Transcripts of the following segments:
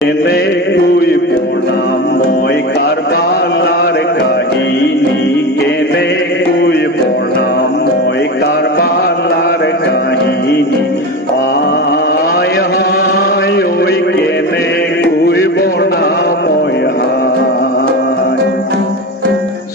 কেনেকৈ বৰ্ণাময় কাৰবালাৰ কাহিনী, কেনেকৈ বৰ্ণাময় কাৰবালাৰ কাহিনী। হায় হায় ঐ কেনেকৈ বৰ্ণাময় হায়,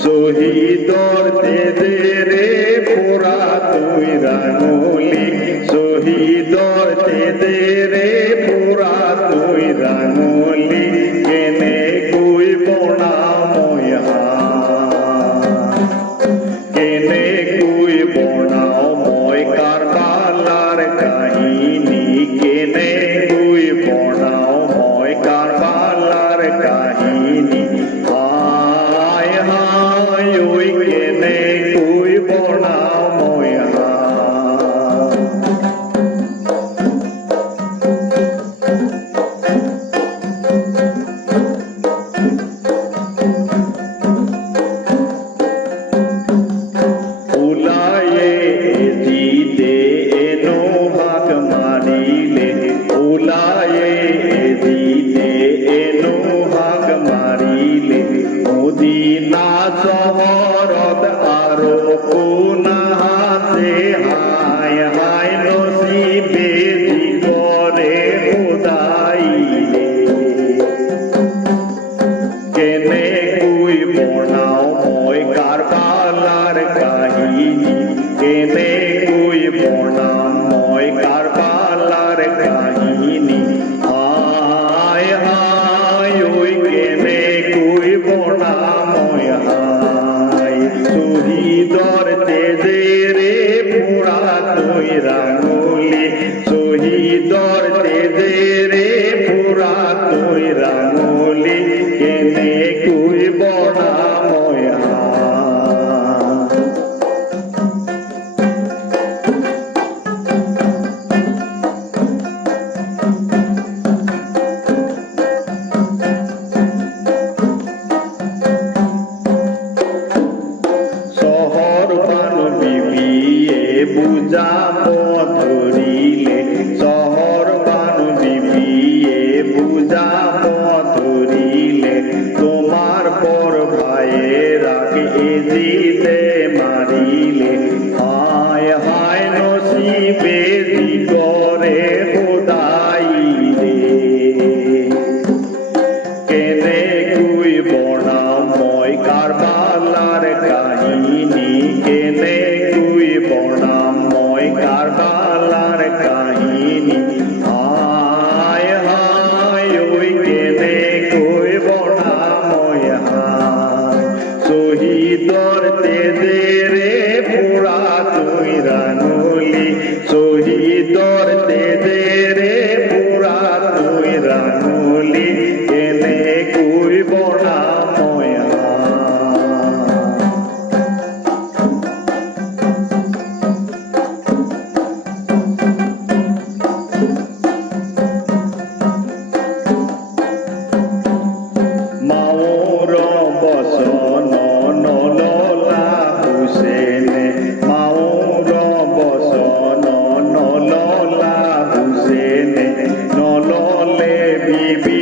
শ্বহীদৰ তেজেৰে পোৰা তুই ৰাঙলী, শ্বহীদৰ তেজেৰে পোৰা তুই ৰাঙলী, কেনেকৈ বৰ্ণাময় হায়, কেনেকৈ বৰ্ণাও মই কাৰবালাৰ কাহিনী, কেনেকৈ বৰ্ণাও মই কাৰবালাৰ কাহিনী। হায় হায় ঐ কেনেকৈ বৰ্ণাও মই হায়। ওলায়ে জিতে এনো হাক মাৰিলে, ওলায়ে জিতে এনো হাক মাৰিলে, মদিনা চহৰত আৰু কোন আছে হায় হায় নচিবে জীৱৰে সদাইলে, কেনেকৈ বৰ্ণাও মই কাৰবালাৰ কাহিনী, কেনেকৈ বৰ্ণাম মই কাৰবালাৰ কাহিনী। হায় হায় ঐ কেনেকৈ বৰ্ণাম মই হায়, শ্বহীদৰ তেজেৰে পোৰা তুই ৰাঙলী, শ্বহীদৰ তেজেৰে পোৰা তুই ৰাঙলী, কেনেকৈ বৰ্ণাম মই হায়। চহৰ বানো বিবিয়ে বুজাব ধৰিলে, চহৰ বানো বিবিয়ে বুজাব ধৰিলে, তোমাৰ পৰ ভায়ে ৰাখি এজিতে মাৰিলে। হায় হায় নচিবে জীৱৰে সদাইলে, কেনেকৈ বৰ্ণাম মই কাৰবালাৰ কাহিনী, কেনেকৈ বৰ্ণাম মই কাৰবালাৰ কাহিনী। হায় হায় ঐ কেনেকৈ বৰ্ণাম মই হায়, শ্বহীদৰ তেজেৰে পোৰা তুই ৰাঙলী, শ্বহীদৰ তেজেৰে পোৰা তুই ৰাঙলী, কেনেকৈ বৰ্ণাম মই হায়। মাওৰ বচন নললা হুছেইনে, মাওৰ বচন নললা হুছেইনে, নললে বিবি